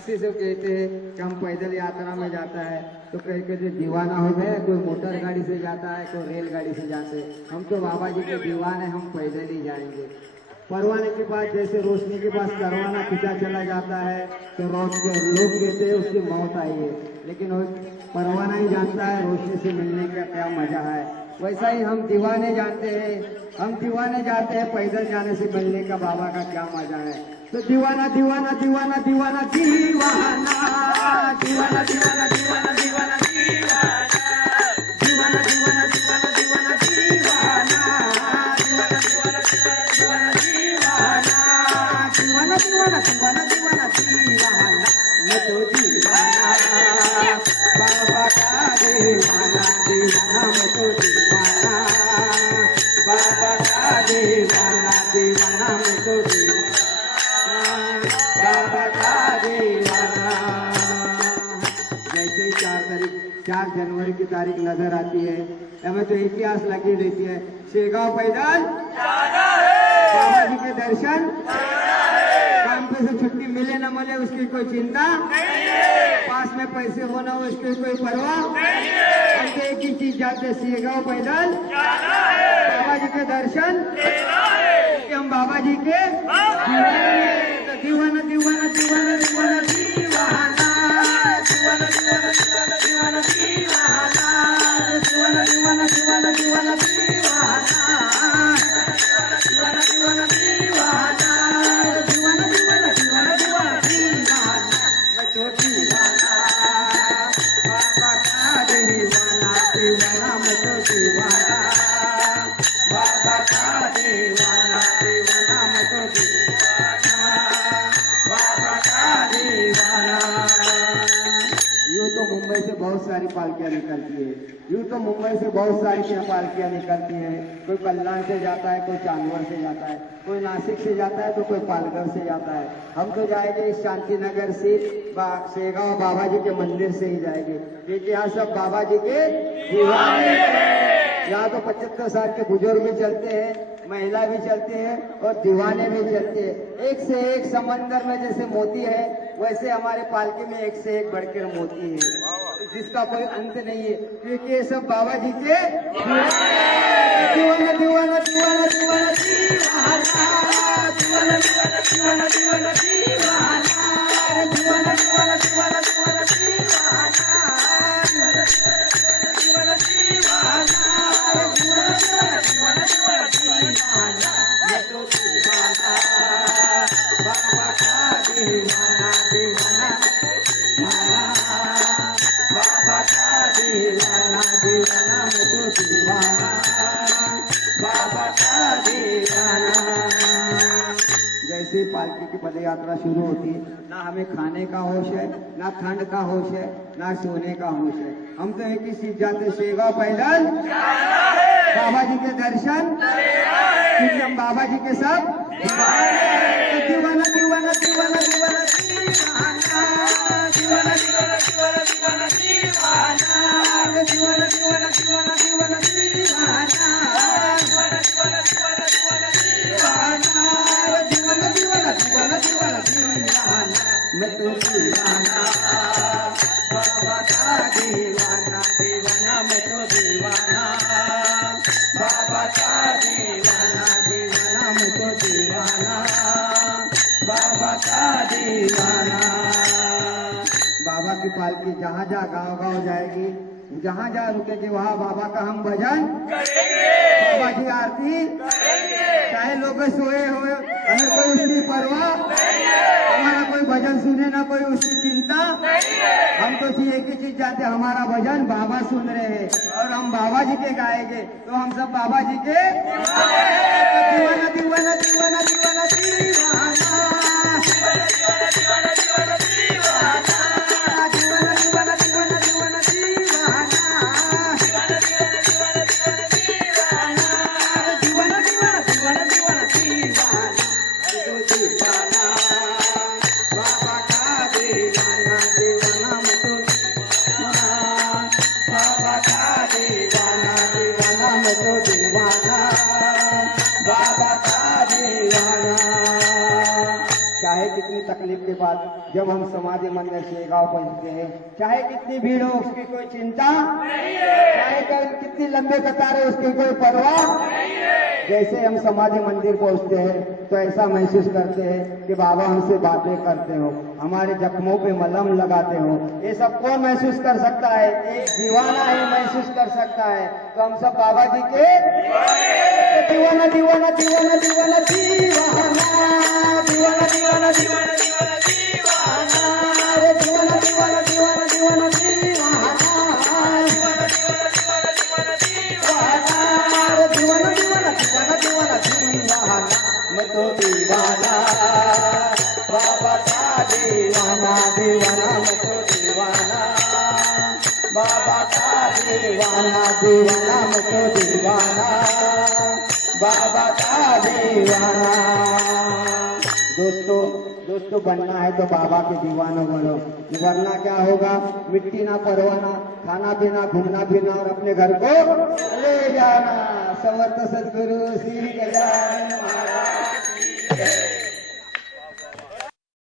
इसी से कहते हैं कि हम पैदल यात्रा में जाता है तो कहीं कहीं दीवाना हो गए कोई मोटर गाड़ी से जाता है कोई रेलगाड़ी से जाते हम तो बाबा जी के दीवान है हम पैदल ही जाएँगे। परवाने के बाद जैसे रोशनी के पास करवाना खिंचा चला जाता है तो रोज लोग कहते हैं, उसकी मौत आई है। लेकिन परवाना ही जानता है, रोशनी से मिलने का क्या मज़ा है। वैसा ही हम दीवाने जानते हैं हम दीवाने जाते हैं पैदल जाने से मिलने का बाबा का क्या मज़ा है तो दीवाना दीवाना दीवाना दीवाना दीवाना दीवाना दीवाना दीवाना तो तो जैसे ही चार तारीख चार जनवरी की तारीख नज़र आती है हमें तो इतिहास लगी रहती है शेगांव पैदल बाबा जी के दर्शन काम पे से छुट्टी मिले न मिले उसकी कोई चिंता पास में पैसे होना हो। उसकी कोई परवाह तो एक ही चीज़ जाते शेगांव पैदल बाबा जी के दर्शन कि हम बाबा जी के wanna, wanna. सारी पालकियाँ निकलती है। यूँ तो मुंबई से बहुत सारी क्या पालकियाँ निकलती हैं। कोई कल्याण से जाता है, कोई चांदवर से जाता है। कोई नासिक से जाता है तो कोई पालघर से जाता है। हम तो जाएँगे इस शांति नगर से शेगांव बाबा जी के मंदिर से ही जाएँगे। क्योंकि यहाँ सब बाबा जी के यहाँ तो पचहत्तर साल के बुज़ुर्ग भी चलते हैं, महिला भी चलते हैं और दीवाने भी चलते हैं। एक से एक समंदर में जैसे मोती है, वैसे हमारे पालकी में एक से एक बढ़कर मोती है। जिसका कोई अंत नहीं है। क्योंकि ये सब बाबा जी के जैसे पालकी की पद यात्रा शुरू होती है ना हमें खाने का होश है ना ठंड का होश है ना सोने का होश है। हम तो एक ही सीख जाते सेवा पैदल। बाबा जी के दर्शन। हम बाबा जी के सब दीवाना दीवाना बाबा की पालकी जहाँ जहाँ गाँव गाँव जाएगी, जहाँ जहाँ रुकेगी, वहाँ बाबा का हम भजन बाबा की आरती चाहे लोग सोए हो हमें कोई उसकी परवाह हमारा कोई भजन सुने ना कोई उसकी चिंता? हम तो सी एक ही चीज़ जाते हमारा भजन बाबा सुन रहे हैं और हम बाबा जी के गाएँगे तो हम सब बाबा जी के दीवाना दीवाना दीवाना दीवाना दीवाना। चाहे कितनी तकलीफ़ के बाद जब हम समाधि मंदिर से गाँव पहुँचते हैं, चाहे कितनी भीड़ हो, उसकी कोई चिंता चाहे कितनी लंबे कतार है उसकी कोई परवाह जैसे हम समाधि मंदिर पहुँचते हैं तो ऐसा महसूस करते हैं कि बाबा हमसे बातें करते हो हमारे जख्मों पे मलम लगाते हो। ये सब कौन महसूस कर सकता है? एक दीवाना ही महसूस कर सकता है। तो हम सब बाबा जी के दीवाना। दीवाना दीवाना दीवाना दीवाना दीवाना तो दीवाना बाबा का दीवाना। दोस्तों दोस्तों, बनना है तो बाबा के दीवाना बनो वरना क्या होगा? मिट्टी ना परवाना खाना पीना घूमना फिरना और अपने घर को ले जाना। समर्थ सदगुरु श्री गजानन